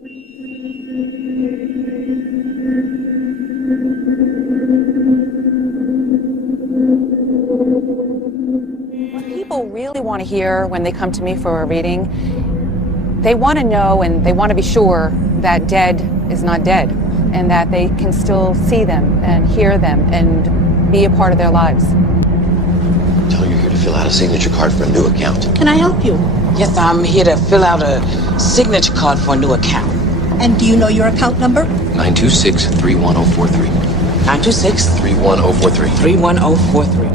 What people really want to hear when they come to me for a reading, they want to know and they want to be sure that dead is not dead, and that they can still see them and hear them and be a part of their lives. Tell her you're here to fill out a signature card for a new account. Can I help you? Yes, I'm here to fill out a signature card for a new account. And do you know your account number? 926-31043. 926-31043. 31043.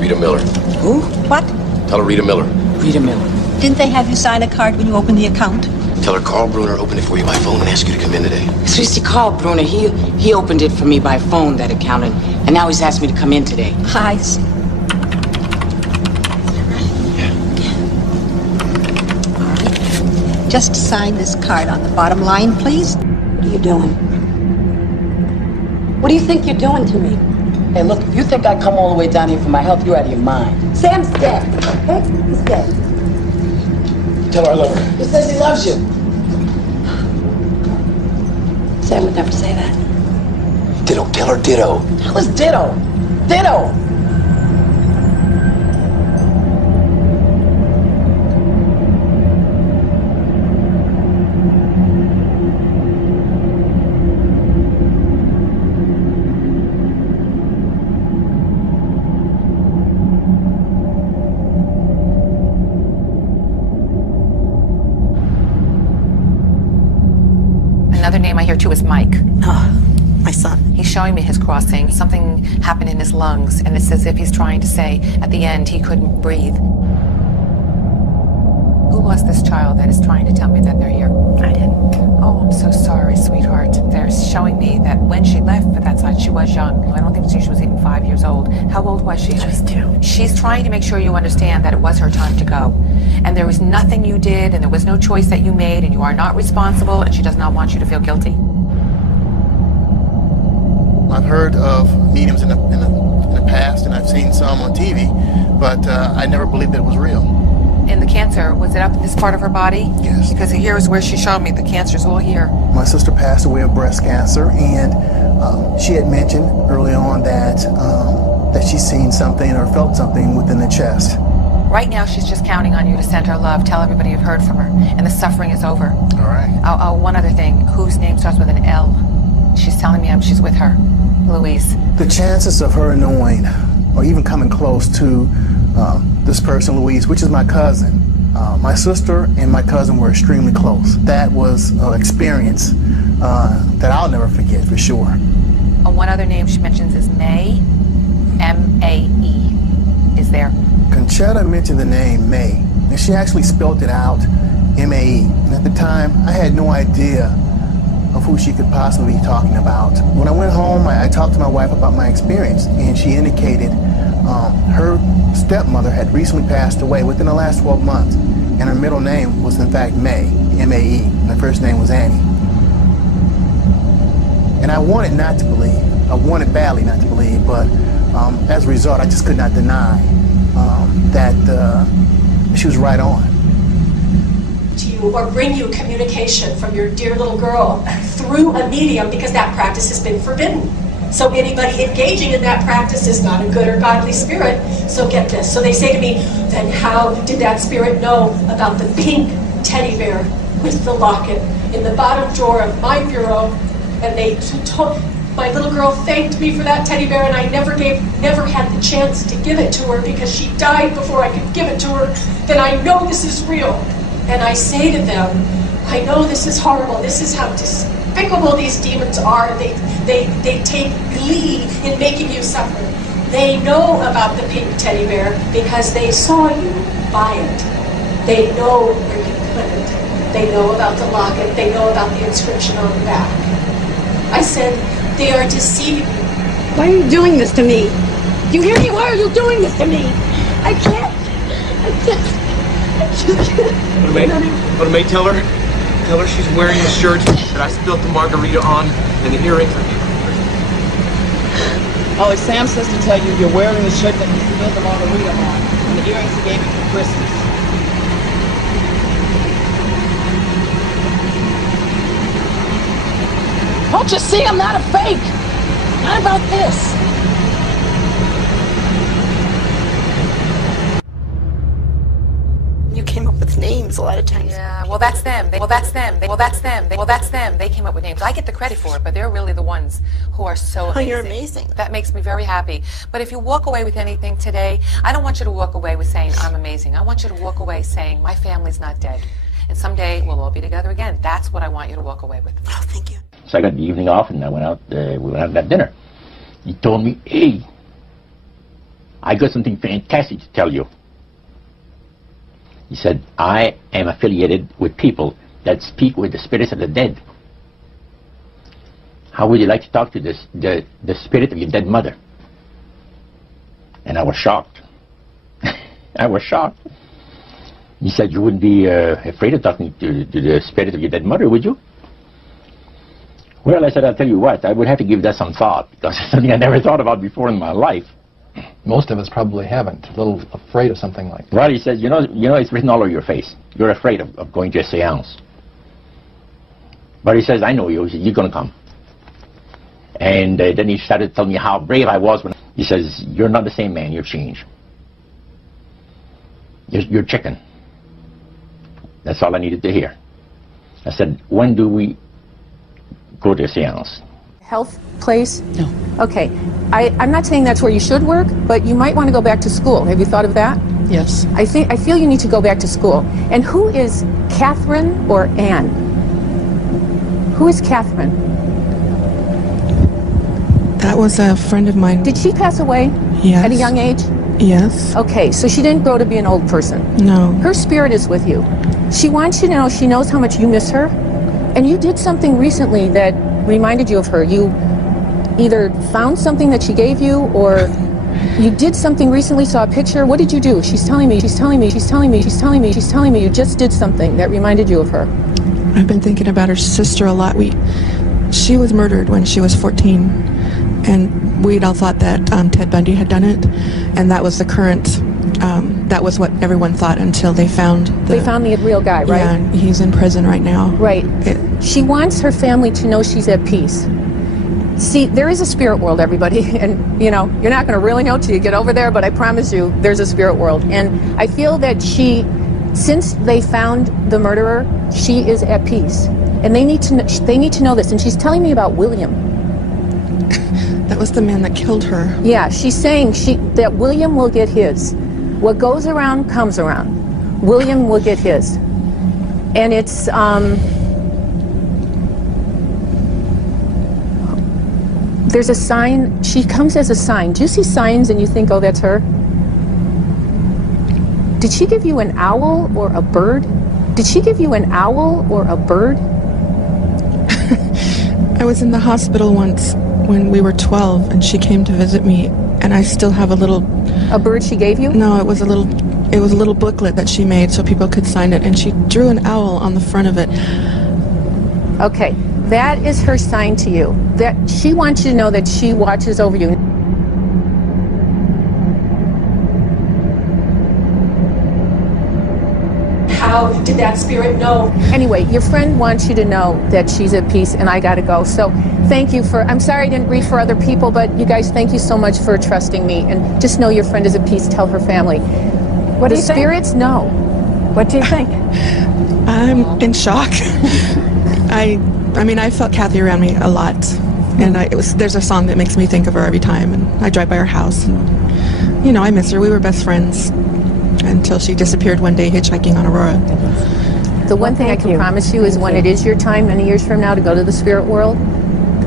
Rita Miller. Who? What? Tell her Rita Miller. Rita Miller. Didn't they have you sign a card when you opened the account? Tell her Carl Bruner opened it for you by phone and asked you to come in today. It's Carl Bruner. He opened it for me by phone, that account, and now he's asked me to come in today. I see. All right. Just sign this card on the bottom line, please. What are you doing? What do you think you're doing to me? Hey, look, if you think I come all the way down here for my health, you're out of your mind. Sam's dead, okay? He's dead. Tell her I love her. He says he loves you. Sam would never say that. Ditto. Tell her ditto. That was ditto. Ditto. Another name I hear too is Mike. Oh, my son. He's showing me his crossing. Something happened in his lungs, and it's as if he's trying to say at the end he couldn't breathe. Who lost this child that is trying to tell me that they're here? I did. Oh, I'm so sorry, sweetheart. They're showing me that when she left for that side, she was young. I don't think she was even 5 years old. How old was she? Just 2. She's trying to make sure you understand that it was her time to go. And there was nothing you did, and there was no choice that you made, and you are not responsible, and she does not want you to feel guilty. I've heard of mediums in the past, and I've seen some on TV, but I never believed that it was real. And the cancer, was it up in this part of her body? Yes. Because here is where she showed me the cancer's all here. My sister passed away of breast cancer, and she had mentioned early on that she's seen something or felt something within the chest. Right now, she's just counting on you to send her love, tell everybody you've heard from her, and the suffering is over. All right. One other thing, whose name starts with an L? She's telling me she's with her, Louise. The chances of her knowing or even coming close to this person, Louise, which is my cousin. My sister and my cousin were extremely close. That was an experience that I'll never forget for sure. One other name she mentions is May, M-A-E, is there. Conchetta mentioned the name May, and she actually spelled it out, M-A-E. And at the time, I had no idea of who she could possibly be talking about. When I went home, I talked to my wife about my experience, and she indicated her stepmother had recently passed away within the last 12 months, and her middle name was in fact May, M-A-E, and her first name was Annie. And I wanted not to believe, I wanted badly not to believe, but as a result, I just could not deny that she was right on. To you or bring you communication from your dear little girl through a medium, because that practice has been forbidden. So anybody engaging in that practice is not a good or godly spirit. So get this. So they say to me, then how did that spirit know about the pink teddy bear with the locket in the bottom drawer of my bureau? And they told, my little girl thanked me for that teddy bear, and I never had the chance to give it to her because she died before I could give it to her. Then I know this is real. And I say to them, I know this is horrible. This is how despicable these demons are. They take glee in making you suffer. They know about the pink teddy bear because they saw you buy it. They know where you put it. They know about the locket. They know about the inscription on the back. I said, they are deceiving you. Why are you doing this to me? You hear me? Why are you doing this to me? I can't. I just can't. What May tell her? Tell her she's wearing the shirt that I spilled the margarita on and the earrings I gave her. Oh, Sam says to tell you you're wearing the shirt that he spilled the margarita on and the earrings he gave you for Christmas. Don't you see I'm not a fake? How about this? You came up with names a lot of times. Yeah, well, that's them. Well, that's them. Well, that's them. Well, that's them. They came up with names. I get the credit for it, but they're really the ones who are so amazing. Oh, you're amazing. That makes me very happy. But if you walk away with anything today, I don't want you to walk away with saying, I'm amazing. I want you to walk away saying, my family's not dead. And someday we'll all be together again. That's what I want you to walk away with. Oh, thank you. So I got the evening off, and I went out. We went out to that dinner. He told me, "Hey, I got something fantastic to tell you." He said, "I am affiliated with people that speak with the spirits of the dead. How would you like to talk to the spirit of your dead mother?" And I was shocked. I was shocked. He said, "You wouldn't be afraid of talking to the spirit of your dead mother, would you?" Well, I said, "I'll tell you what, I would have to give that some thought, because it's something I never thought about before in my life." Most of us probably haven't. A little afraid of something like that. Well, he says, you know, it's written all over your face. You're afraid of going to a seance. But he says, "I know you. He says, you're going to come." And then he started telling me how brave I was. He says, "You're not the same man. You've changed. You're chicken." That's all I needed to hear. I said, "When do we go to a seance?" Health place? No. Okay. I'm not saying that's where you should work, but you might want to go back to school. Have you thought of that? Yes. I feel you need to go back to school. And who is Catherine or Anne? Who is Catherine? That was a friend of mine. Did she pass away? Yes. At a young age? Yes. Okay, so she didn't grow to be an old person. No. Her spirit is with you. She wants you to know she knows how much you miss her. And you did something recently that reminded you of her. You either found something that she gave you, or you did something recently, saw a picture. What did you do? She's telling me you just did something that reminded you of her. I've been thinking about her sister a lot. She was murdered when she was 14, and we'd all thought that Ted Bundy had done it, and that was the current, that was what everyone thought until they found the real guy, right? Yeah, and he's in prison right now. Right. She wants her family to know she's at peace. See, there is a spirit world, everybody, and you're not going to really know till you get over there, but I promise you there's a spirit world. And I feel that since they found the murderer, she is at peace. And they need to know this. And she's telling me about William. That was the man that killed her. Yeah, she's saying that William will get his. What goes around comes around. William will get his. And it's there's a sign. She comes as a sign. Do you see signs and you think, oh, that's her? Did she give you an owl or a bird? Did she give you an owl or a bird? I was in the hospital once when we were 12, and she came to visit me, and I still have a bird she gave you? No, it was a little booklet that she made so people could sign it, and she drew an owl on the front of it. Okay, that is her sign to you. That she wants you to know that she watches over you. How did that spirit know? Anyway, your friend wants you to know that she's at peace, and I gotta go. So thank you I'm sorry I didn't grieve for other people, but you guys, thank you so much for trusting me, and just know your friend is at peace. Tell her family. What do you think? The spirits know. What do you think? I'm in shock. I mean, I felt Kathy around me a lot, and there's a song that makes me think of her every time, and I drive by her house, and I miss her. We were best friends until she disappeared one day hitchhiking on Aurora. The one thing I can promise you is when it is your time many years from now to go to the spirit world,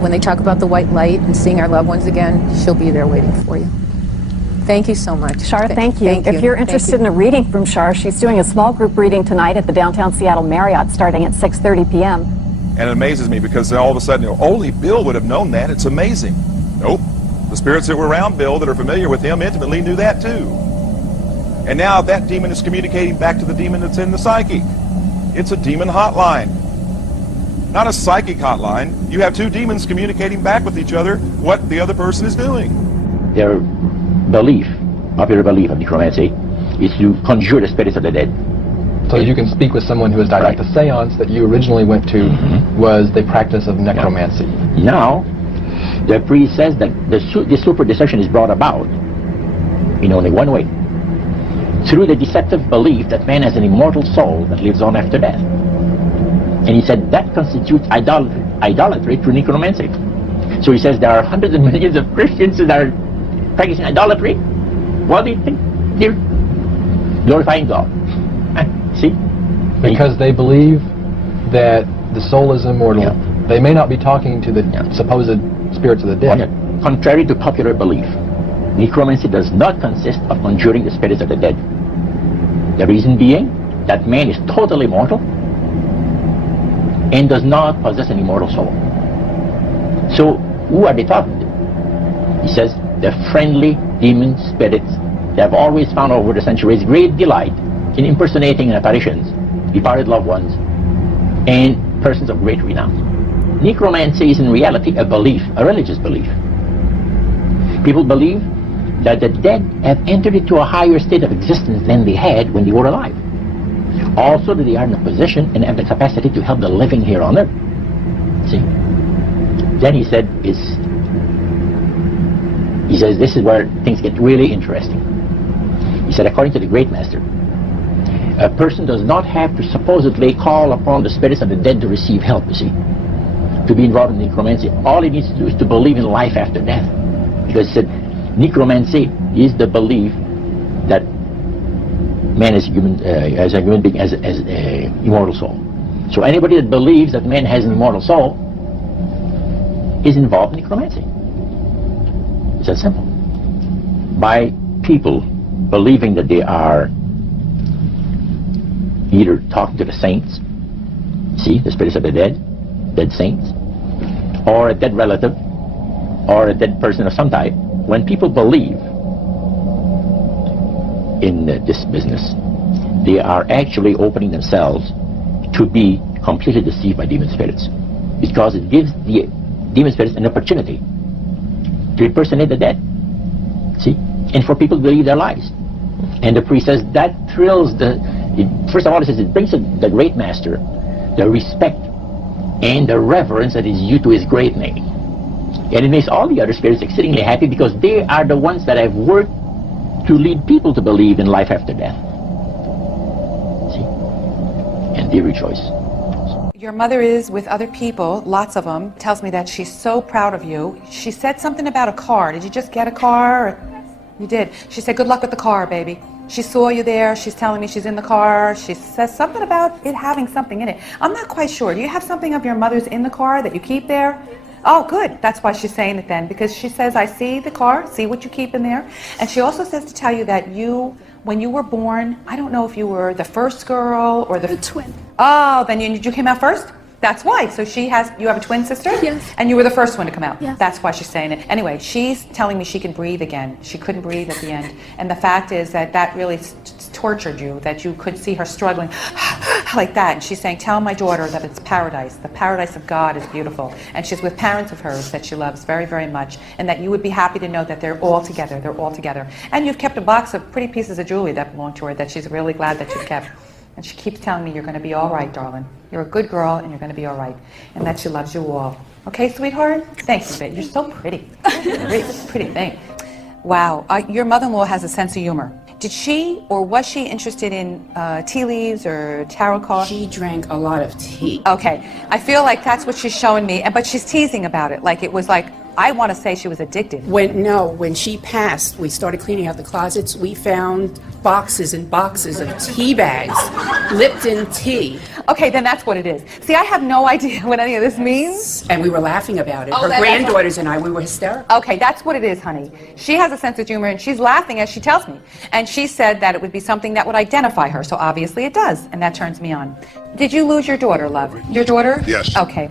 when they talk about the white light and seeing our loved ones again, she'll be there waiting for you. Thank you so much. Shar, thank you. If you're interested in a reading from Shar, she's doing a small group reading tonight at the downtown Seattle Marriott starting at 6:30 p.m. And it amazes me because all of a sudden, only Bill would have known that. It's amazing. Nope. The spirits that were around Bill that are familiar with him intimately knew that too. And now that demon is communicating back to the demon that's in the psychic. It's a demon hotline. Not a psychic hotline. You have two demons communicating back with each other what the other person is doing. Their popular belief of necromancy, is to conjure the spirits of the dead. So you can speak with someone who has died. Like the seance that you originally went to was the practice of necromancy. Now, the priest says that the super deception is brought about in only one way. Through the deceptive belief that man has an immortal soul that lives on after death. And he said that constitutes idolatry through necromancy. So he says there are hundreds of millions of Christians that are practicing idolatry. What do you think? They're glorifying God. See? Because they believe that the soul is immortal. They may not be talking to the supposed spirits of the dead. Contrary to popular belief, necromancy does not consist of conjuring the spirits of the dead. The reason being that man is totally mortal and does not possess an immortal soul. So, who are they talking to? He says, the friendly demon spirits that have always found over the centuries great delight in impersonating apparitions, departed loved ones, and persons of great renown. Necromancy is in reality a belief, a religious belief. People believe that the dead have entered into a higher state of existence than they had when they were alive. Also that they are in a position and have the capacity to help the living here on earth. See? Then he said, this is where things get really interesting. He said, according to the great master, a person does not have to supposedly call upon the spirits of the dead to receive help, you see, to be involved in necromancy. All he needs to do is to believe in life after death. Because he said, necromancy is the belief that man is human, as a human being, as an immortal soul. So anybody that believes that man has an immortal soul is involved in necromancy. It's that simple. By people believing that they are either talking to the saints, see, the spirits of the dead saints, or a dead relative, or a dead person of some type. When people believe in this business, they are actually opening themselves to be completely deceived by demon spirits, because it gives the demon spirits an opportunity to impersonate the dead, see, and for people to believe their lies. And the priest says that thrills first of all, he says it brings the great master the respect and the reverence that is due to his great name. And it makes all the other spirits exceedingly happy, because they are the ones that have worked to lead people to believe in life after death. See? And they rejoice. Your mother is with other people, lots of them, tells me that she's so proud of you. She said something about a car. Did you just get a car? You did. She said, good luck with the car, baby. She saw you there. She's telling me she's in the car. She says something about it having something in it. I'm not quite sure. Do you have something of your mother's in the car that you keep there? Oh, good. That's why she's saying it then, because she says, I see the car, see what you keep in there. And she also says to tell you that when you were born, I don't know if you were the first girl or the twin. Oh, then you came out first? That's why. So you have a twin sister? Yes. And you were the first one to come out? Yes. That's why she's saying it. Anyway, she's telling me she can breathe again. She couldn't breathe at the end. And the fact is that really tortured you, that you could see her struggling like that. And she's saying, tell my daughter that it's paradise. The paradise of God is beautiful. And she's with parents of hers that she loves very, very much. And that you would be happy to know that they're all together. They're all together. And you've kept a box of pretty pieces of jewelry that belong to her that she's really glad that you've kept. And she keeps telling me you're going to be all right, darling. You're a good girl and you're going to be all right. And that she loves you all. Okay, sweetheart? Thank you, babe. You're so pretty. Pretty thing. Wow. Your mother-in-law has a sense of humor. Did she or was she interested in tea leaves or tarot cards? She drank a lot of tea. Okay. I feel like that's what she's showing me. But she's teasing about it. Like it was like, I want to say she was addicted. When she passed, we started cleaning out the closets. We found boxes and boxes of tea bags, Lipton tea. Okay, then that's what it is. See, I have no idea what any of this means. And we were laughing about it. Oh, Her granddaughters and I, we were hysterical. Okay, that's what it is, honey. She has a sense of humor, and she's laughing as she tells me. And she said that it would be something that would identify her, so obviously it does, and that turns me on. Did you lose your daughter, love? Your daughter? Yes. Okay.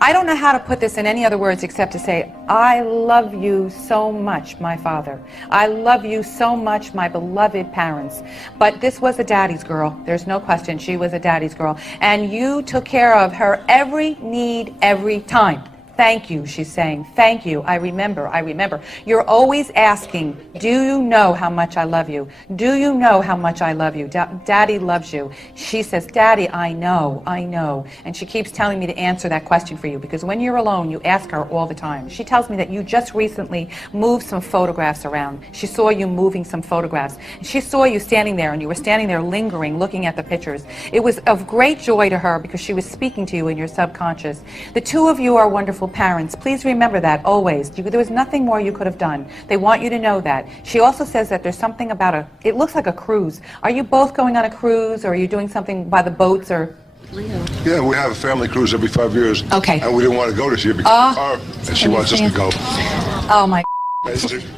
I don't know how to put this in any other words except to say, I love you so much, my father. I love you so much, my beloved parents. But this was a daddy's girl. There's no question. She was a daddy's girl. And you took care of her every need, every time. Thank you, she's saying. Thank you. I remember. I remember. You're always asking, do you know how much I love you? Do you know how much I love you? Daddy loves you. She says, Daddy, I know. I know. And she keeps telling me to answer that question for you, because when you're alone, you ask her all the time. She tells me that you just recently moved some photographs around. She saw you moving some photographs. She saw you standing there, and you were standing there lingering, looking at the pictures. It was of great joy to her because she was speaking to you in your subconscious. The two of you are wonderful parents. Please remember that always. There was nothing more you could have done. They want you to know that. She also says that there's something about it looks like a cruise. Are you both going on a cruise, or are you doing something by the boats, or? Yeah, we have a family cruise every 5 years. Okay. And we didn't want to go this year because of the car, and she wants us to go. Oh my.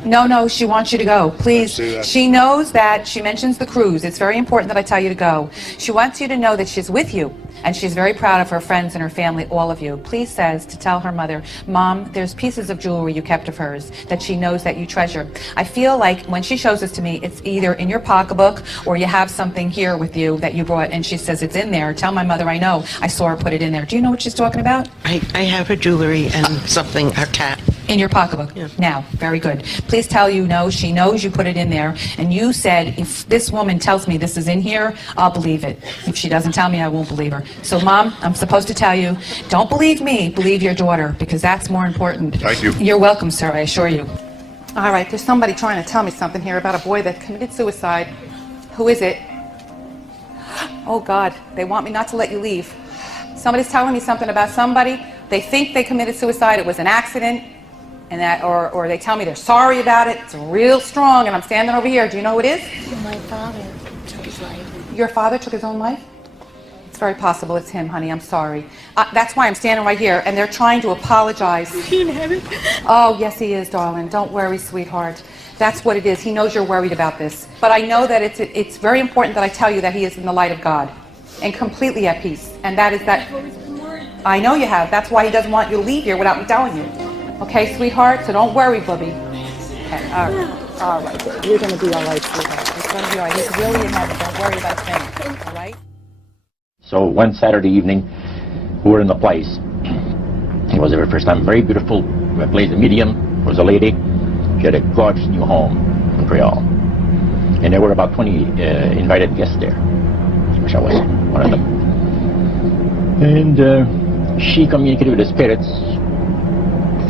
No, she wants you to go. Please. She knows that. She mentions the cruise. It's very important that I tell you to go. She wants you to know that she's with you, and she's very proud of her friends and her family, all of you. Please says to tell her mother, Mom, there's pieces of jewelry you kept of hers that she knows that you treasure. I feel like when she shows this to me, it's either in your pocketbook or you have something here with you that you brought, and she says it's in there. Tell my mother I know. I saw her put it in there. Do you know what she's talking about? I have her jewelry and something, her cat. In your pocketbook. Yeah. Now, very good. Please tell you no, she knows you put it in there, and you said, if this woman tells me this is in here, I'll believe it. If she doesn't tell me, I won't believe her. So, Mom, I'm supposed to tell you, don't believe me, believe your daughter, because that's more important. Thank you. You're welcome, sir, I assure you. All right, there's somebody trying to tell me something here about a boy that committed suicide. Who is it? Oh, God, they want me not to let you leave. Somebody's telling me something about somebody. They think they committed suicide, it was an accident. And that, or they tell me they're sorry about it. It's real strong, and I'm standing over here. Do you know who it is? My father took his life. Your father took his own life? It's very possible it's him, honey. I'm sorry. That's why I'm standing right here, and they're trying to apologize. Is he in heaven? Oh, yes, he is, darling. Don't worry, sweetheart. That's what it is. He knows you're worried about this. But I know that it's very important that I tell you that he is in the light of God and completely at peace. And that is that. I know you have. That's why he doesn't want you to leave here without me telling you. Okay, sweetheart? So don't worry, Bubby. Okay, all right. You're going to be all right, sweetheart. It's going to be all right. He's really in heaven. Don't worry about a thing, all right? So one Saturday evening, we were in the place. It was the very first time. Very beautiful. We played the medium. Was a lady. She had a gorgeous new home in Creole. And there were about 20 invited guests there, which I was one of them. And she communicated with the spirits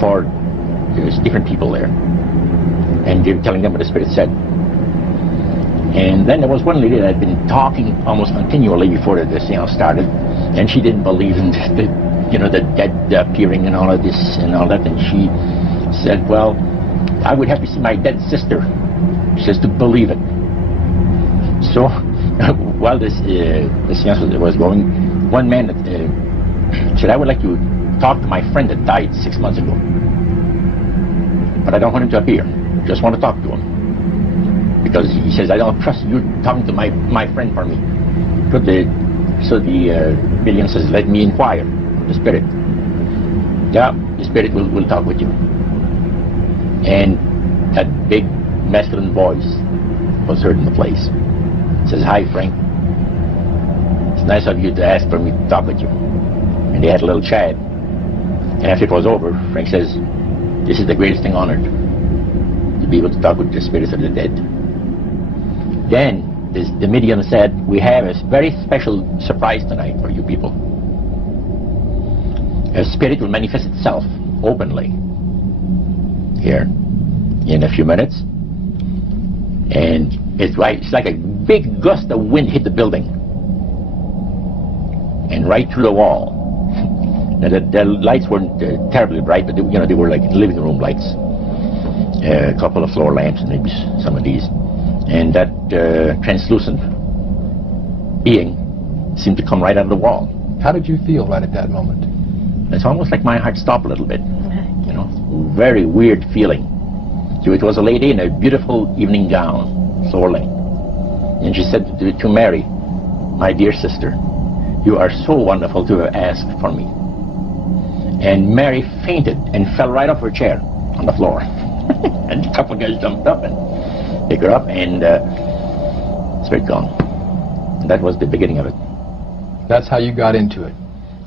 for there's different people there, and they're telling them what the spirit said. And then there was one lady that had been talking almost continually before the seance started, and she didn't believe in the dead appearing and all of this and all that, and she said, well, I would have to see my dead sister, she says, to believe it. So while the seance was going, one man said, I would like to talk to my friend that died 6 months ago, but I don't want him to appear. Just want to talk to him, because he says, I don't trust you talking to my friend for me. So the medium says, let me inquire of the spirit. Yeah, the spirit will talk with you. And a big masculine voice was heard in the place. It says, hi, Frank. It's nice of you to ask for me to talk with you. And they had a little chat. And after it was over, Frank says, this is the greatest thing on earth, to be able to talk with the spirits of the dead. Then the medium said, we have a very special surprise tonight for you people. A spirit will manifest itself openly here in a few minutes. And it's like a big gust of wind hit the building and right through the wall. Now, the lights weren't terribly bright, but they were like living room lights. A couple of floor lamps, and maybe some of these. And that translucent being seemed to come right out of the wall. How did you feel right at that moment? It's almost like my heart stopped a little bit. Very weird feeling. So it was a lady in a beautiful evening gown, floor length. And she said to Mary, my dear sister, you are so wonderful to have asked for me. And Mary fainted and fell right off her chair on the floor. And a couple of guys jumped up and picked her up, and spirit gone. And that was the beginning of it. That's how you got into it.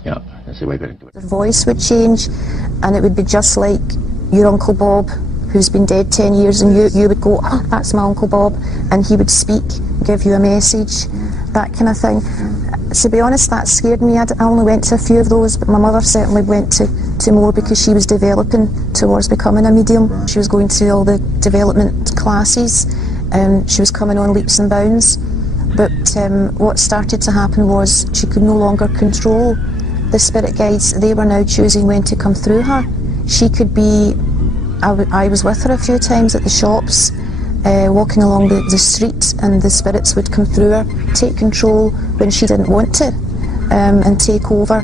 Yeah. That's the way we're going to do it. The voice would change, and it would be just like your Uncle Bob, who's been dead 10 years, and you would go, oh, that's my Uncle Bob, and he would speak, give you a message, that kind of thing. To be honest, that scared me. I only went to a few of those, but my mother certainly went to more because she was developing towards becoming a medium. She was going through all the development classes, she was coming on leaps and bounds, but what started to happen was she could no longer control the spirit guides. They were now choosing when to come through her. She could be, I was with her a few times at the shops, walking along the street, and the spirits would come through her, take control when she didn't want to, and take over.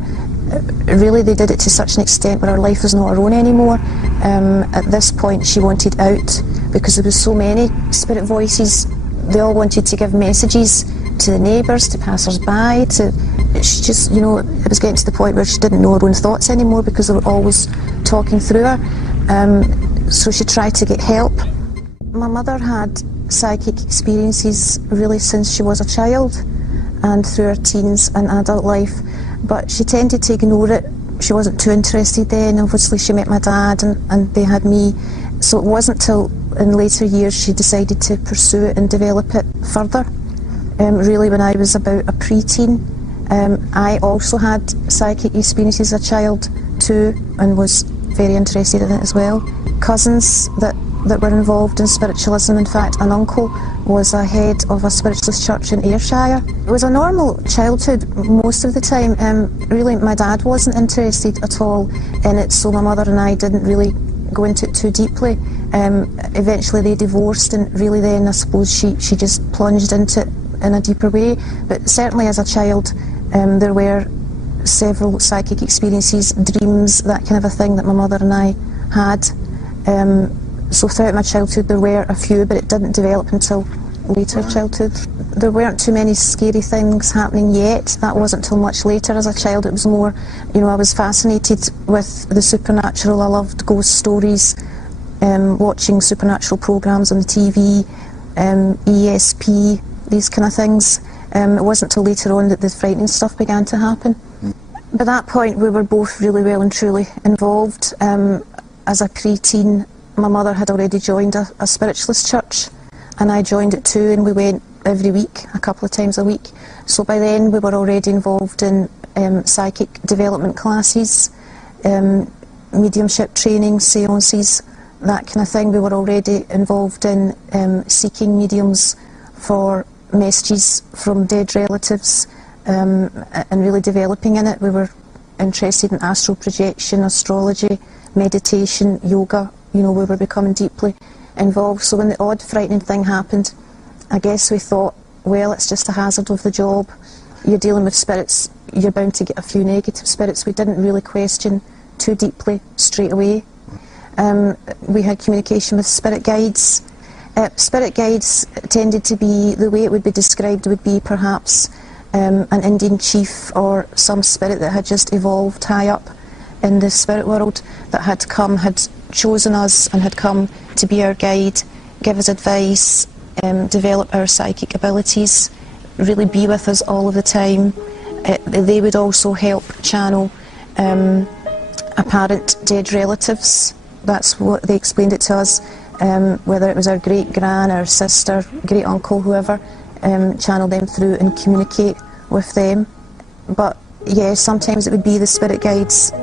Really, they did it to such an extent where her life was not her own anymore. At this point, she wanted out because there was so many spirit voices. They all wanted to give messages to the neighbours, to passers-by, she just, you know, it was getting to the point where she didn't know her own thoughts anymore because they were always talking through her. So she tried to get help. My mother had psychic experiences really since she was a child and through her teens and adult life, but she tended to ignore it. She wasn't too interested then. Obviously she met my dad and they had me, so it wasn't till in later years she decided to pursue it and develop it further. Really when I was about a pre-teen, I also had psychic experiences as a child too and was very interested in it as well. Cousins that were involved in spiritualism. In fact, an uncle was a head of a spiritualist church in Ayrshire. It was a normal childhood most of the time. Really, my dad wasn't interested at all in it, so my mother and I didn't really go into it too deeply. Eventually they divorced, and really then I suppose she just plunged into it in a deeper way. But certainly as a child, there were several psychic experiences, dreams, that kind of a thing that my mother and I had. So throughout my childhood there were a few, but it didn't develop until later childhood. There weren't too many scary things happening yet. That wasn't until much later. As a child it was more, you know, I was fascinated with the supernatural. I loved ghost stories, watching supernatural programs on the TV, ESP, these kind of things. It wasn't until later on that the frightening stuff began to happen. By that point we were both really well and truly involved. As a pre-teen, my mother had already joined a spiritualist church, and I joined it too, and we went every week, a couple of times a week. So by then we were already involved in psychic development classes, mediumship training, seances, that kind of thing. We were already involved in seeking mediums for messages from dead relatives, and really developing in it. We were interested in astral projection, astrology, meditation, yoga. You know, we were becoming deeply involved. So when the odd frightening thing happened, I guess we thought, well, it's just a hazard of the job. You're dealing with spirits, you're bound to get a few negative spirits. We didn't really question too deeply straight away. We had communication with spirit guides. Spirit guides tended to be, the way it would be described would be perhaps an Indian chief or some spirit that had just evolved high up in the spirit world, that had come, had chosen us and had come to be our guide, give us advice, develop our psychic abilities, really be with us all of the time. They would also help channel apparent dead relatives. That's what they explained it to us, whether it was our great-gran, our sister, great-uncle, whoever, channel them through and communicate with them. But yeah, sometimes it would be the spirit guides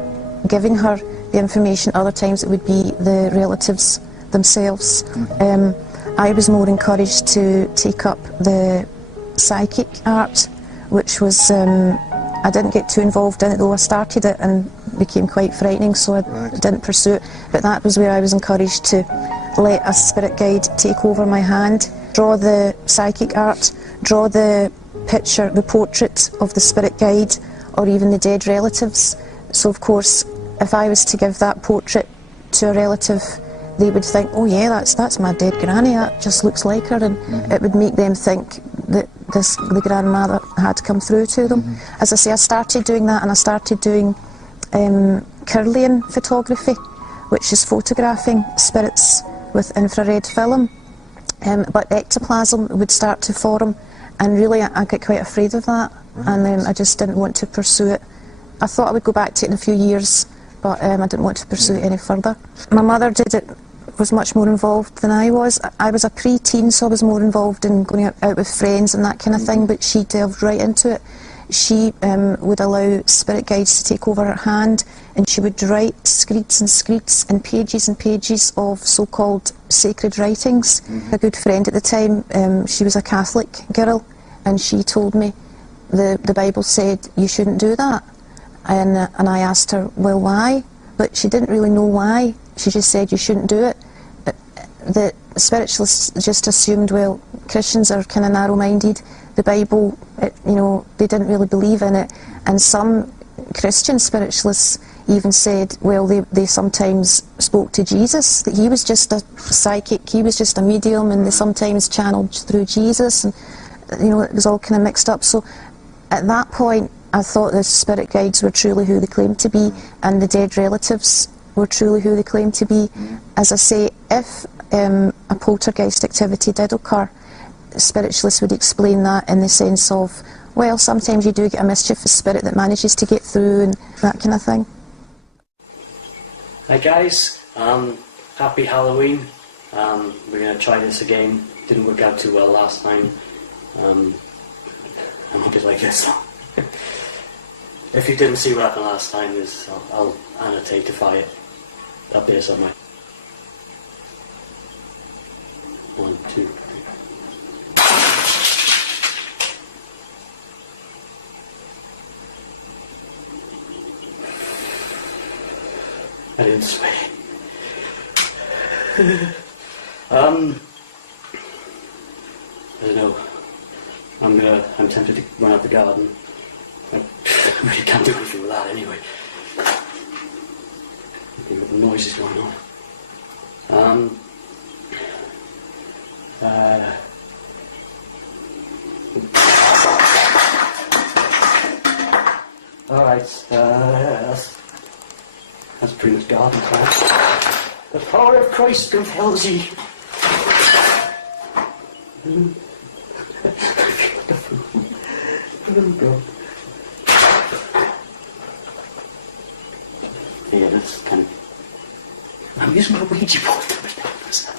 giving her the information, other times it would be the relatives themselves. I was more encouraged to take up the psychic art, which was, I didn't get too involved in it, though I started it and became quite frightening, so I didn't pursue it. But that was where I was encouraged to let a spirit guide take over my hand, draw the psychic art, draw the picture, the portrait of the spirit guide, or even the dead relatives. So of course, if I was to give that portrait to a relative, they would think, oh yeah, that's my dead granny, that just looks like her, and it would make them think that the grandmother had come through to them. As I say, I started doing that, and I started doing Kirlian photography, which is photographing spirits with infrared film. But ectoplasm would start to form, and really I got quite afraid of that, and I just didn't want to pursue it I thought I would go back to it in a few years, but I didn't want to pursue it any further. My mother was much more involved than I was. I was a pre-teen, so I was more involved in going out with friends and that kind of thing, but she delved right into it. She would allow spirit guides to take over her hand, and she would write screeds and pages of so-called sacred writings. A good friend at the time, she was a Catholic girl, and she told me the Bible said you shouldn't do that. And I asked her, well, why? But she didn't really know why. She just said you shouldn't do it. The spiritualists just assumed, well, Christians are kind of narrow-minded. The Bible, they didn't really believe in it. And some Christian spiritualists even said, well, they sometimes spoke to Jesus, that he was just a psychic, he was just a medium, and they sometimes channeled through Jesus, and it was all kind of mixed up. So at that point, I thought the spirit guides were truly who they claimed to be, and the dead relatives were truly who they claimed to be. As I say, if a poltergeist activity did occur, spiritualists would explain that in the sense of, well, sometimes you do get a mischievous spirit that manages to get through and that kind of thing. Hi guys, happy Halloween. We're going to try this again. Didn't work out too well last time. I hope you like this. If you didn't see what happened last time, I'll annotate up there somewhere. 1, 2, 3. I didn't swear. I don't know. I'm tempted to run out the garden. I really can't do anything with that anyway. The noise is going on. Alright, that's pretty much garden time. The power of Christ compels ye. Yeah, that's kind of... I'm using my Ouija board to protect myself.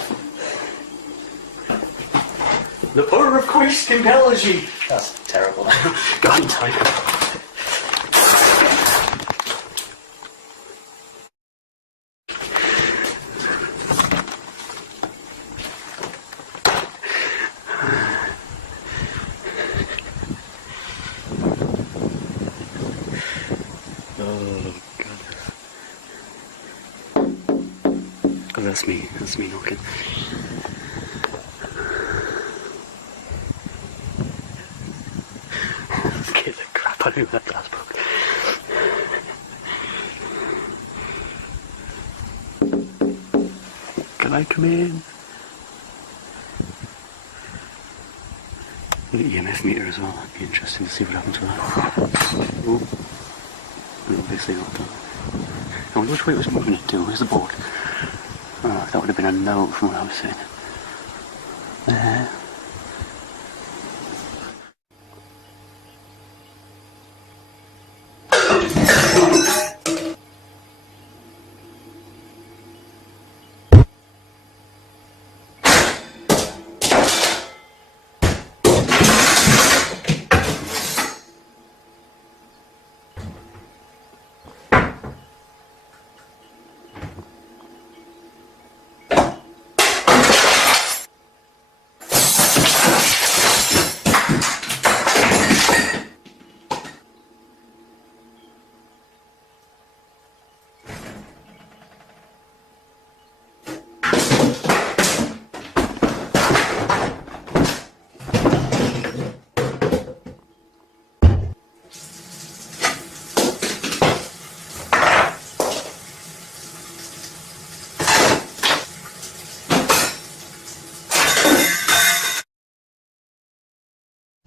The power of Christ compels ye. That's terrible. Garden time. That's me knocking. Scared the crap out of me with that glass broke. Can I come in? The EMF meter as well, that'd be interesting to see what happens with that. Oh, obviously not done. I wonder which way it was moving it to. Where's the board? Oh, that would have been a no from what I was saying.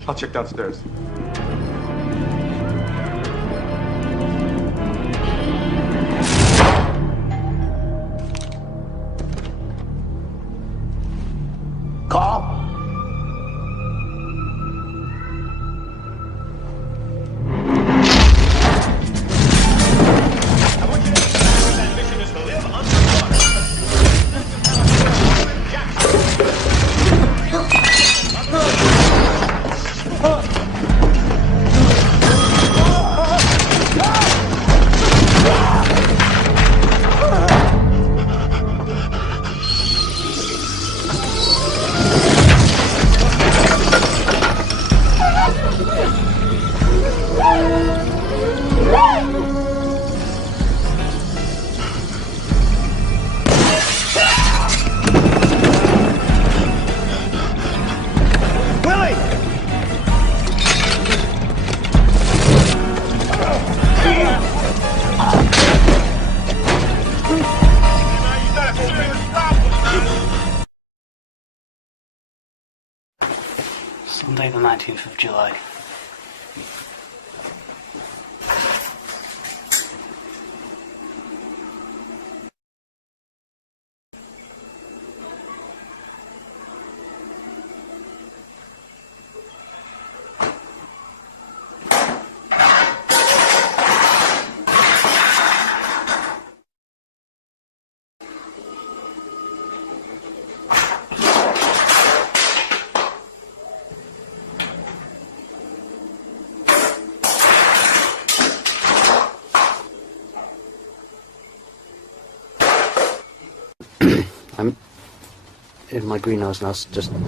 I'll check downstairs. Call. Sunday the 19th of July. I'm in my greenhouse now, just great.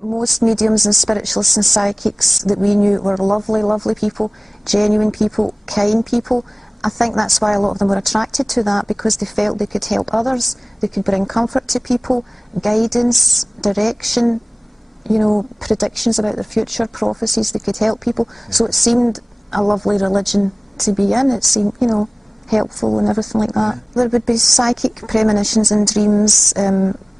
Most mediums and spiritualists and psychics that we knew were lovely, lovely people, genuine people, kind people. I think that's why a lot of them were attracted to that, because they felt they could help others, they could bring comfort to people, guidance, direction, you know, predictions about their future, prophecies, they could help people. So it seemed a lovely religion to be in. It seemed, you know, helpful and everything like that. There would be psychic premonitions and dreams,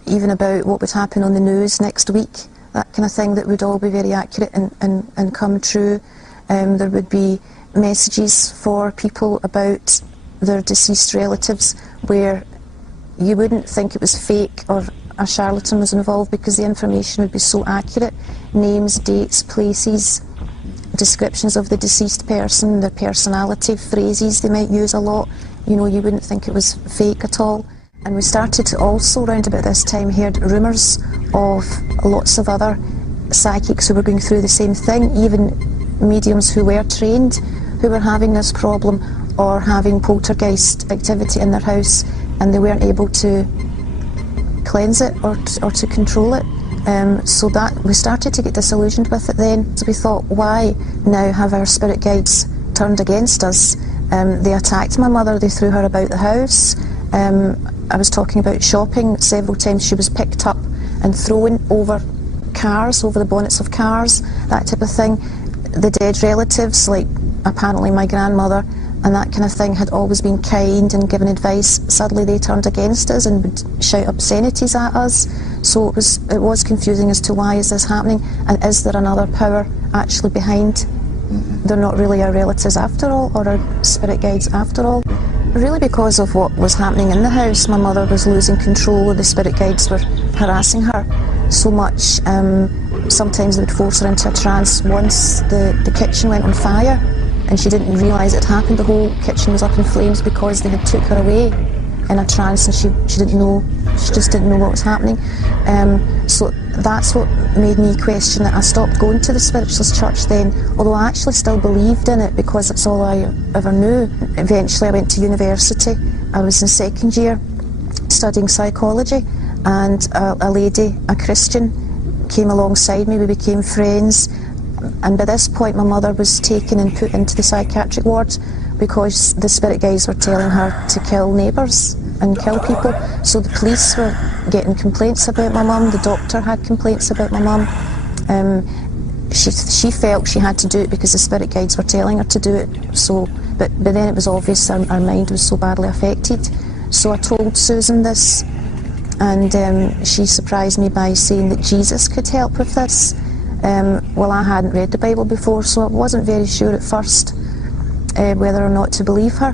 even about what would happen on the news next week, that kind of thing, that would all be very accurate and come true. There would be messages for people about their deceased relatives where you wouldn't think it was fake or a charlatan was involved, because the information would be so accurate. Names, dates, places, descriptions of the deceased person, their personality, phrases they might use a lot. You know, you wouldn't think it was fake at all. And we started to also, around about this time, heard rumours of lots of other psychics who were going through the same thing, even mediums who were trained, who were having this problem or having poltergeist activity in their house, and they weren't able to cleanse it or to control it. So that we started to get disillusioned with it then. So we thought, why now have our spirit guides turned against us? They attacked my mother, they threw her about the house. I was talking about shopping. Several times she was picked up and thrown over cars, over the bonnets of cars, that type of thing. The dead relatives, like apparently my grandmother and that kind of thing, had always been kind and given advice. Suddenly they turned against us and would shout obscenities at us. So it was confusing as to why is this happening, and is there another power actually behind? They're not really our relatives after all, or our spirit guides after all. Really because of what was happening in the house. My mother was losing control, the spirit guides were harassing her so much. Sometimes they would force her into a trance. Once the kitchen went on fire and she didn't realise it had happened. The whole kitchen was up in flames because they had took her away in a trance, and she didn't know, she just didn't know what was happening. So that's what made me question it. I stopped going to the spiritualist church then, although I actually still believed in it because it's all I ever knew. Eventually I went to university. I was in second year studying psychology, and a lady, a Christian, came alongside me. We became friends, and by this point my mother was taken and put into the psychiatric ward because the spirit guides were telling her to kill neighbours and kill people. So the police were getting complaints about my mum, the doctor had complaints about my mum. She felt she had to do it because the spirit guides were telling her to do it. So, but then it was obvious our mind was so badly affected. So I told Susan this, and she surprised me by saying that Jesus could help with this. Well, I hadn't read the Bible before, so I wasn't very sure at first whether or not to believe her.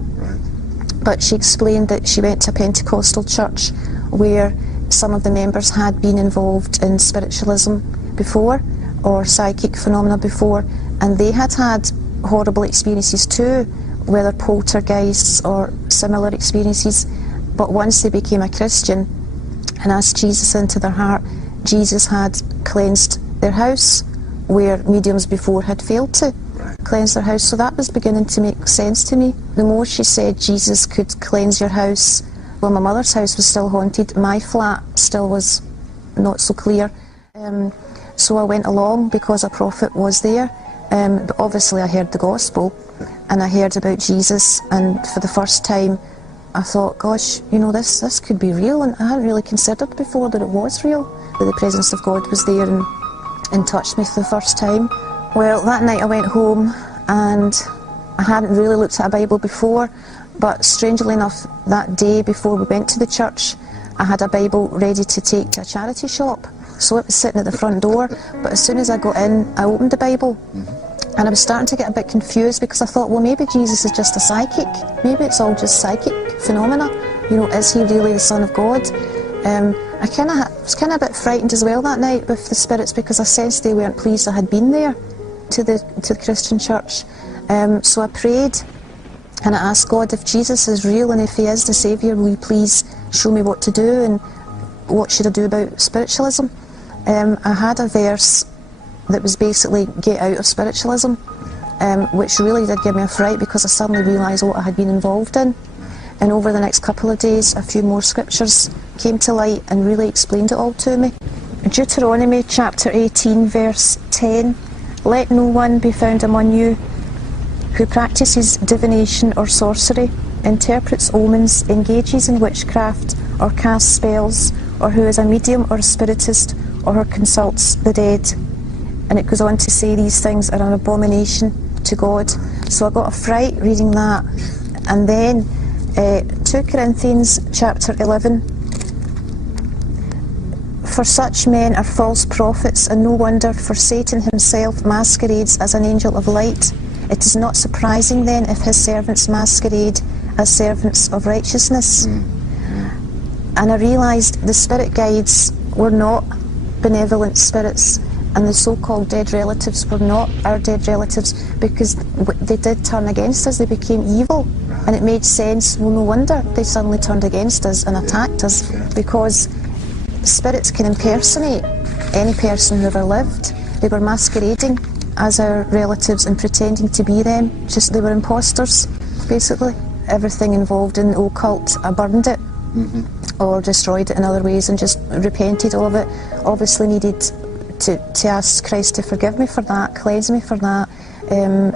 But she explained that she went to a Pentecostal church where some of the members had been involved in spiritualism before, or psychic phenomena before, and they had had horrible experiences too, whether poltergeists or similar experiences. But once they became a Christian and asked Jesus into their heart, Jesus had cleansed their house where mediums before had failed to. cleanse their house. So that was beginning to make sense to me. The more she said Jesus could cleanse your house, well, my mother's house was still haunted. My flat still was not so clear. So I went along because a prophet was there. But obviously I heard the gospel and I heard about Jesus, and for the first time I thought, gosh, you know, this could be real, and I hadn't really considered before that it was real. That the presence of God was there and touched me for the first time. Well, that night I went home and I hadn't really looked at a Bible before, but strangely enough, that day before we went to the church, I had a Bible ready to take to a charity shop. So it was sitting at the front door, but as soon as I got in, I opened the Bible. And I was starting to get a bit confused because I thought, well, maybe Jesus is just a psychic. Maybe it's all just psychic phenomena. You know, is he really the Son of God? I was kind of a bit frightened as well that night with the spirits because I sensed they weren't pleased I had been there to the Christian church. So I prayed and I asked God, if Jesus is real and if he is the Saviour, will you please show me what to do and what should I do about spiritualism? I had a verse that was basically get out of spiritualism, which really did give me a fright because I suddenly realised what I had been involved in. And over the next couple of days, a few more scriptures came to light and really explained it all to me. Deuteronomy chapter 18 verse 10, let no one be found among you who practices divination or sorcery, interprets omens, engages in witchcraft or casts spells, or who is a medium or a spiritist, or who consults the dead. And it goes on to say these things are an abomination to God. So I got a fright reading that. And then 2 Corinthians chapter 11. For such men are false prophets, and no wonder, for Satan himself masquerades as an angel of light. It is not surprising then if his servants masquerade as servants of righteousness. And I realised the spirit guides were not benevolent spirits, and the so-called dead relatives were not our dead relatives, because they did turn against us, they became evil. And it made sense, well, no wonder they suddenly turned against us and attacked us, because spirits can impersonate any person who ever lived. They were masquerading as our relatives and pretending to be them, just they were imposters, basically. Everything involved in the occult, I burned it, or destroyed it in other ways and just repented of it. Obviously needed to ask Christ to forgive me for that, cleanse me for that,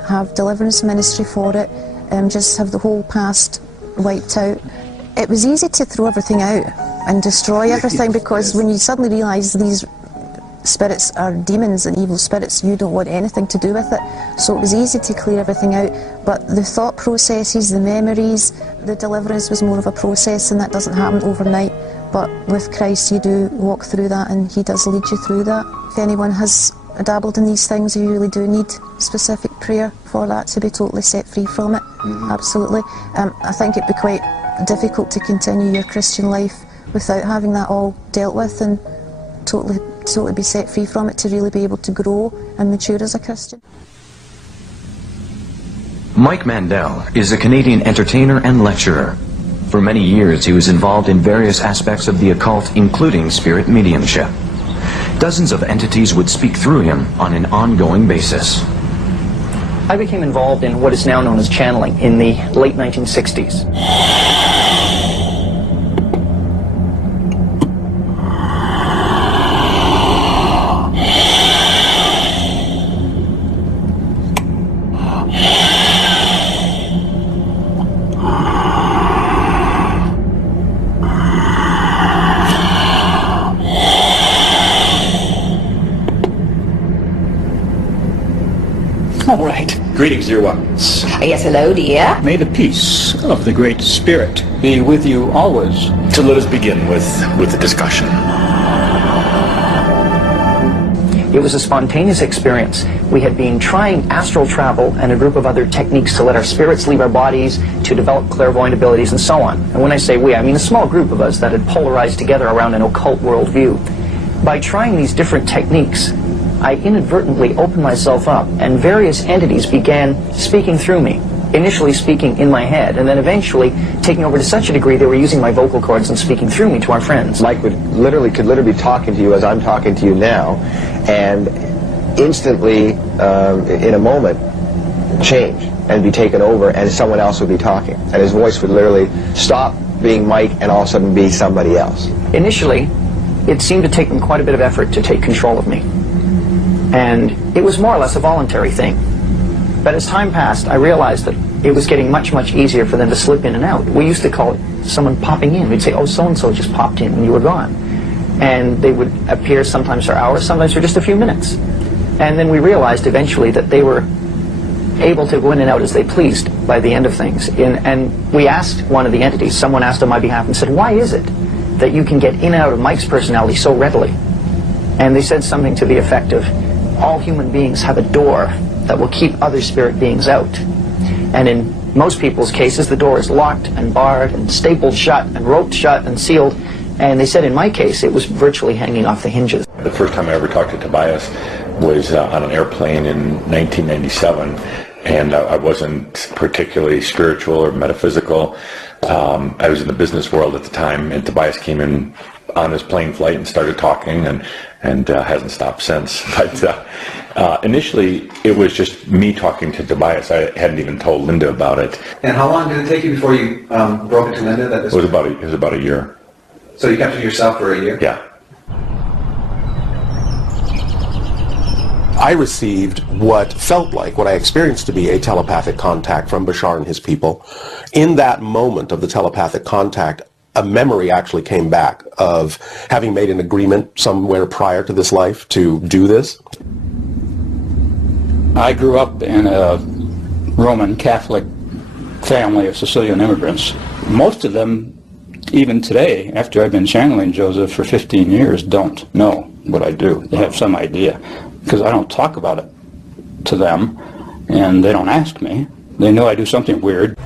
have deliverance ministry for it, just have the whole past wiped out. It was easy to throw everything out and destroy everything, because when you suddenly realise these spirits are demons and evil spirits, you don't want anything to do with it. So it was easy to clear everything out, but the thought processes, the memories, the deliverance was more of a process, and that doesn't happen overnight. But with Christ you do walk through that, and he does lead you through that. If anyone has dabbled in these things, you really do need specific prayer for that to be totally set free from it. Absolutely. I think it'd be quite difficult to continue your Christian life without having that all dealt with and totally be set free from it, to really be able to grow and mature as a Christian. Mike Mandel is a Canadian entertainer and lecturer. For many years he was involved in various aspects of the occult, including spirit mediumship. Dozens of entities would speak through him on an ongoing basis. I became involved in what is now known as channeling in the late 1960s. All right. Greetings, dear ones. Yes, hello, dear. May the peace of the Great Spirit be with you always. So let us begin with the discussion. It was a spontaneous experience. We had been trying astral travel and a group of other techniques to let our spirits leave our bodies, to develop clairvoyant abilities, and so on. And when I say we, I mean a small group of us that had polarized together around an occult worldview. By trying these different techniques, I inadvertently opened myself up, and various entities began speaking through me. Initially speaking in my head, and then eventually taking over to such a degree they were using my vocal cords and speaking through me to our friends. Mike could literally be talking to you as I'm talking to you now, and instantly, in a moment, change and be taken over, and someone else would be talking. And his voice would literally stop being Mike and all of a sudden be somebody else. Initially, it seemed to take them quite a bit of effort to take control of me. And it was more or less a voluntary thing. But as time passed, I realized that it was getting much, much easier for them to slip in and out. We used to call it someone popping in. We'd say, oh, so-and-so just popped in when you were gone. And they would appear sometimes for hours, sometimes for just a few minutes. And then we realized eventually that they were able to go in and out as they pleased by the end of things. And we asked one of the entities, someone asked on my behalf and said, why is it that you can get in and out of Mike's personality so readily? And they said something to the effect of, all human beings have a door that will keep other spirit beings out. And in most people's cases, the door is locked and barred and stapled shut and roped shut and sealed. And they said in my case, it was virtually hanging off the hinges. The first time I ever talked to Tobias was on an airplane in 1997, and I wasn't particularly spiritual or metaphysical. I was in the business world at the time, and Tobias came in on his plane flight and started talking, and hasn't stopped since. But initially, it was just me talking to Tobias. I hadn't even told Linda about it. And how long did it take you before you broke it to Linda? That It was about a year. So you kept it to yourself for a year? Yeah. I received what I experienced to be a telepathic contact from Bashar and his people. In that moment of the telepathic contact, a memory actually came back of having made an agreement somewhere prior to this life to do this. I grew up in a Roman Catholic family of Sicilian immigrants. Most of them, even today, after I've been channeling Joseph for 15 years, don't know what I do. They have some idea, because I don't talk about it to them, and they don't ask me. They know I do something weird.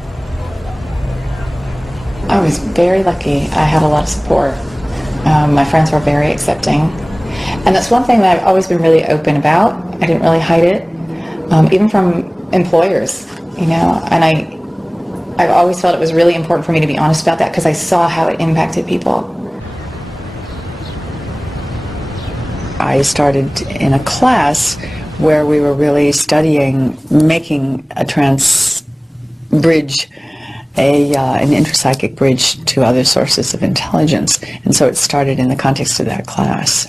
I was very lucky. I had a lot of support. My friends were very accepting. And that's one thing that I've always been really open about. I didn't really hide it, even from employers, you know. And I've always felt it was really important for me to be honest about that because I saw how it impacted people. I started in a class where we were really studying making a trans bridge, an intrapsychic bridge to other sources of intelligence. And so it started in the context of that class.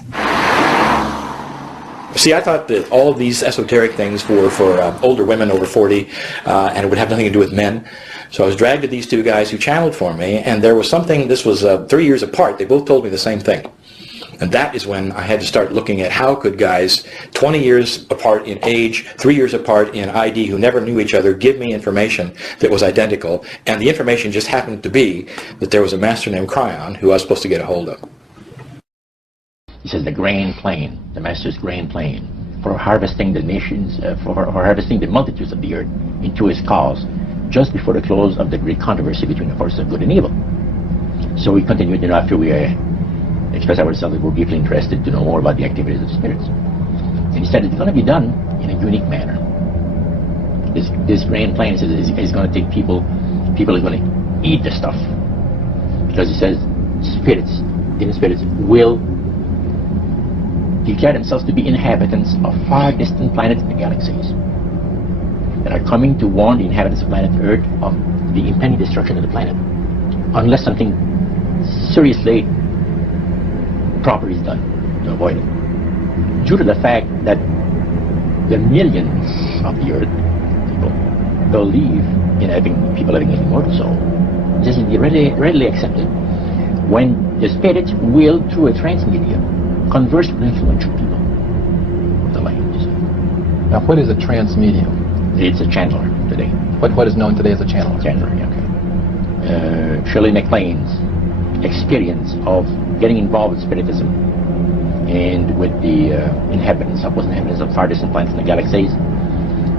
See, I thought that all of these esoteric things were for older women over 40, and it would have nothing to do with men. So I was dragged to these two guys who channeled for me, and there was something, this was 3 years apart, they both told me the same thing. And that is when I had to start looking at how could guys 20 years apart in age, 3 years apart in ID, who never knew each other, give me information that was identical, and the information just happened to be that there was a master named Cryon who I was supposed to get a hold of. He says the grain plain, the master's grain plain, for harvesting the nations, for harvesting the multitudes of the earth into his cause, just before the close of the great controversy between the forces of good and evil. So we continued, after we expressed ourselves that we're deeply interested to know more about the activities of spirits. And he said it's going to be done in a unique manner. This grain plain is going to take people are going to eat the stuff. Because he says demon spirits will declare themselves to be inhabitants of far distant planets and galaxies that are coming to warn the inhabitants of planet Earth of the impending destruction of the planet, unless something seriously proper is done to avoid it. Due to the fact that the millions of the Earth people believe in people having an immortal soul, this is readily accepted. When the spirits will, through a trance medium, converse with influential people of the light. Now, what is a trance medium? It's a channeler today. What is known today as a channeler? Channeler, okay. Shirley MacLaine's experience of getting involved with spiritism and with the inhabitants of far distant planets in the galaxies,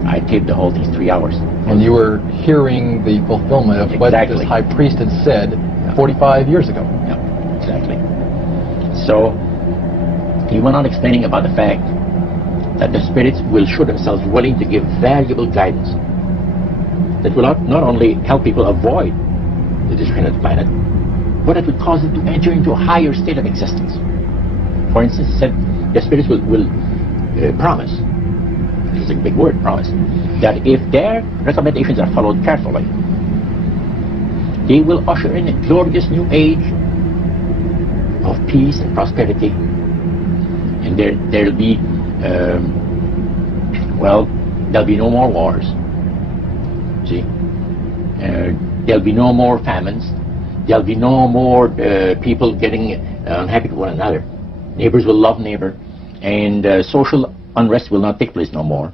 I taped the whole thing in 3 hours. And you were hearing the fulfillment of what this high priest had said 45 years ago. Yeah, exactly. So he went on explaining about the fact that the spirits will show themselves willing to give valuable guidance that will not only help people avoid the destruction of the planet, but it would cause them to enter into a higher state of existence. For instance, he said the spirits will promise which is a big word, promise, that if their recommendations are followed carefully, they will usher in a glorious new age of peace and prosperity. And there'll be, well, there'll be no more wars. See? There'll be no more famines. There'll be no more people getting unhappy with one another. Neighbors will love neighbor, and social unrest will not take place no more.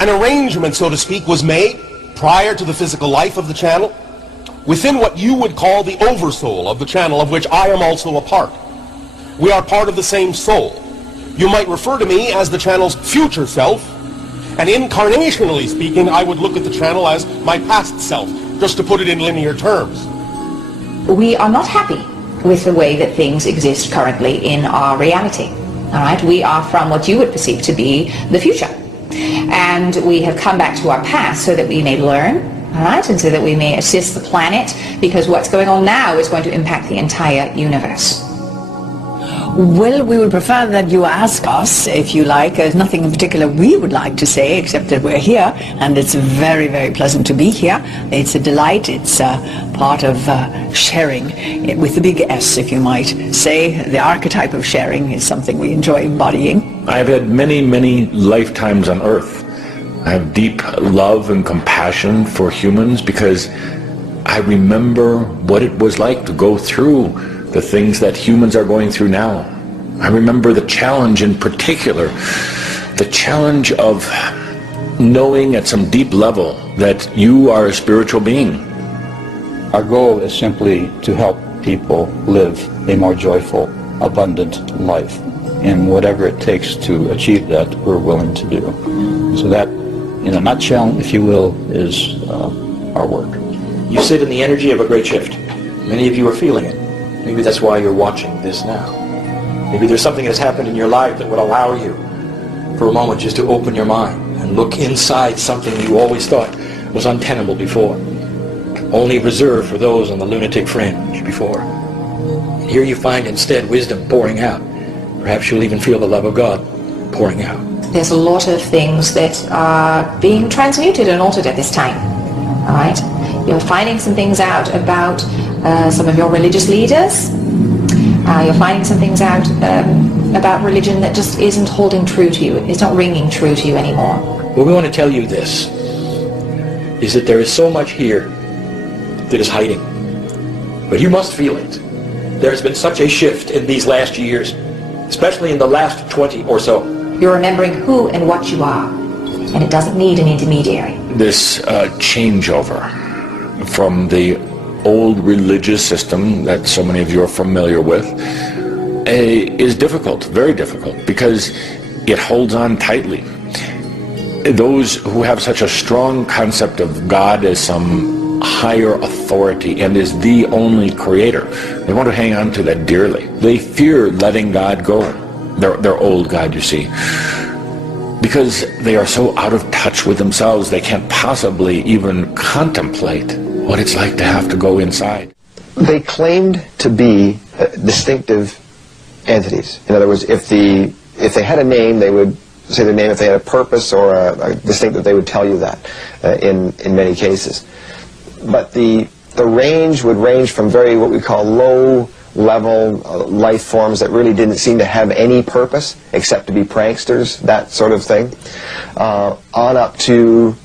An arrangement, so to speak, was made prior to the physical life of the channel within what you would call the oversoul of the channel, of which I am also a part. We are part of the same soul. You might refer to me as the channel's future self, and incarnationally speaking, I would look at the channel as my past self, just to put it in linear terms. We are not happy with the way that things exist currently in our reality. All right, we are from what you would perceive to be the future, and we have come back to our past so that we may learn, all right, and so that we may assist the planet, because what's going on now is going to impact the entire universe. Well, we would prefer that you ask us, if you like. There's nothing in particular we would like to say, except that we're here, and it's very, very pleasant to be here. It's a delight. It's part of sharing, with the big S, if you might say. The archetype of sharing is something we enjoy embodying. I've had many, many lifetimes on Earth. I have deep love and compassion for humans because I remember what it was like to go through the things that humans are going through now. I remember the challenge in particular, the challenge of knowing at some deep level that you are a spiritual being. Our goal is simply to help people live a more joyful, abundant life. And whatever it takes to achieve that, we're willing to do. So that, in a nutshell, if you will, is our work. You sit in the energy of a great shift. Many of you are feeling it. Maybe that's why you're watching this now. Maybe there's something that's happened in your life that would allow you for a moment just to open your mind and look inside something you always thought was untenable before, only reserved for those on the lunatic fringe before. And here you find instead wisdom pouring out. Perhaps you'll even feel the love of God pouring out. There's a lot of things that are being transmuted and altered at this time. All right? You're finding some things out about some of your religious leaders. You're finding some things out about religion that just isn't holding true to you. It's not ringing true to you anymore. What we want to tell you this is that there is so much here that is hiding. But you must feel it. There has been such a shift in these last years, especially in the last 20 or so. You're remembering who and what you are, and it doesn't need an intermediary. This changeover from the old religious system that so many of you are familiar with is difficult, very difficult, because it holds on tightly. Those who have such a strong concept of God as some higher authority and is the only creator, they want to hang on to that dearly. They fear letting God go, their old God, you see, because they are so out of touch with themselves they can't possibly even contemplate what it's like to have to go inside. They claimed to be distinctive entities. In other words, if they had a name, they would say their name. If they had a purpose or a distinctive, they would tell you that in many cases. But the range would range from very what we call low-level life forms that really didn't seem to have any purpose except to be pranksters, that sort of thing, on up to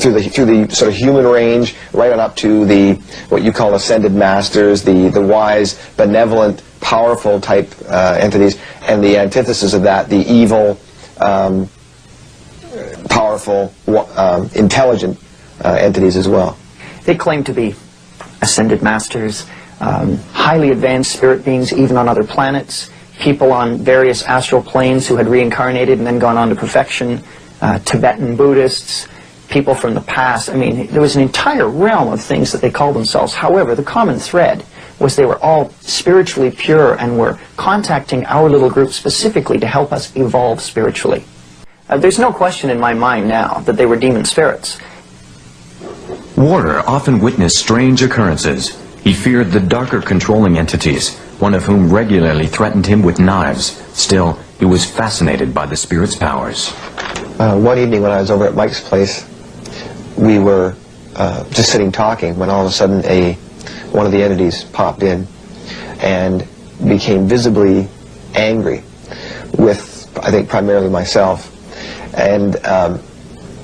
through the sort of human range, right on up to the what you call ascended masters, the wise, benevolent, powerful type entities, and the antithesis of that, the evil, powerful, intelligent entities as well. They claim to be ascended masters, highly advanced spirit beings, even on other planets, people on various astral planes who had reincarnated and then gone on to perfection, Tibetan Buddhists, people from the past. I mean, there was an entire realm of things that they called themselves. However, the common thread was they were all spiritually pure and were contacting our little group specifically to help us evolve spiritually. There's no question in my mind now that they were demon spirits. Warder often witnessed strange occurrences. He feared the darker controlling entities, one of whom regularly threatened him with knives. Still, who was fascinated by the spirit's powers. One evening when I was over at Mike's place, we were just sitting talking when all of a sudden one of the entities popped in and became visibly angry with, I think, primarily myself, and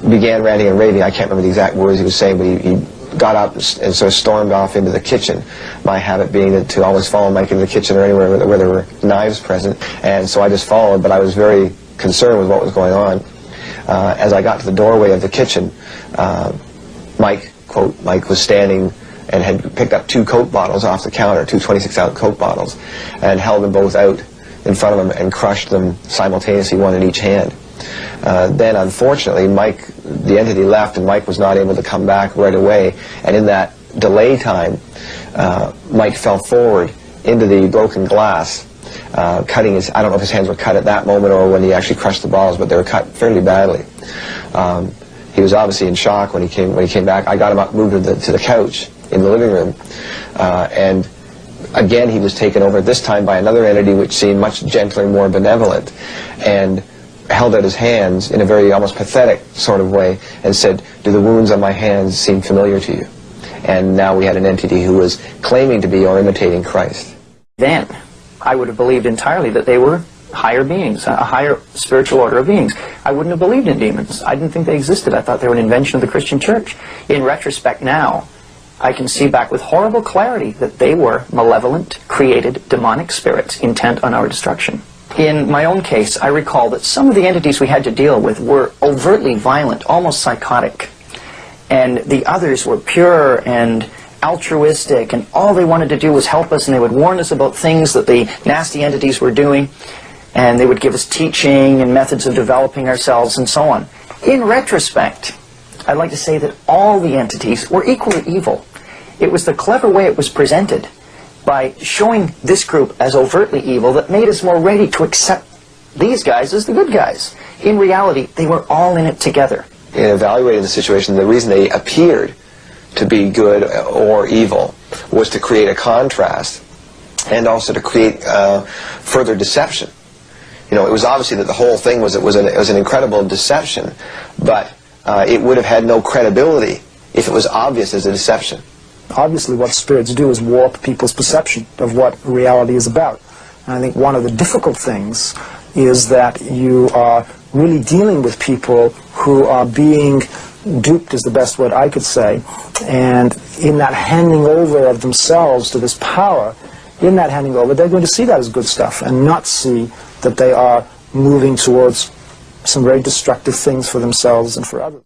began ranting and raving. I can't remember the exact words he was saying, but he got up and sort of stormed off into the kitchen. My habit being to always follow Mike into the kitchen or anywhere where there were knives present, and so I just followed, but I was very concerned with what was going on. As I got to the doorway of the kitchen, Mike, quote, Mike was standing and had picked up 2 Coke bottles off the counter, 2 26-ounce Coke bottles, and held them both out in front of him and crushed them simultaneously, one in each hand. Then, unfortunately, Mike, the entity left, and Mike was not able to come back right away, and in that delay time, Mike fell forward into the broken glass, cutting his, I don't know if his hands were cut at that moment or when he actually crushed the bottles, but they were cut fairly badly. He was obviously in shock when he came back. I got him up, moved to the couch in the living room, and again he was taken over, this time by another entity which seemed much gentler and more benevolent, and held out his hands in a very almost pathetic sort of way and said, "Do the wounds on my hands seem familiar to you?" And now we had an entity who was claiming to be or imitating Christ. Then I would have believed entirely that they were higher beings, a higher spiritual order of beings. I wouldn't have believed in demons. I didn't think they existed. I thought they were an invention of the Christian church. In retrospect now, I can see back with horrible clarity that they were malevolent, created, demonic spirits intent on our destruction. In my own case, I recall that some of the entities we had to deal with were overtly violent, almost psychotic. And the others were pure and altruistic, and all they wanted to do was help us, and they would warn us about things that the nasty entities were doing, and they would give us teaching and methods of developing ourselves and so on. In retrospect, I'd like to say that all the entities were equally evil. It was the clever way it was presented by showing this group as overtly evil that made us more ready to accept these guys as the good guys. In reality, they were all in it together. In evaluating the situation, the reason they appeared to be good or evil was to create a contrast and also to create further deception. You know, it was obviously that the whole thing was an incredible deception, but it would have had no credibility if it was obvious as a deception. Obviously what spirits do is warp people's perception of what reality is about. And I think one of the difficult things is that you are really dealing with people who are being duped, is the best word I could say, and in that handing over of themselves to this power, in that handing over, they're going to see that as good stuff and not see that they are moving towards some very destructive things for themselves and for others.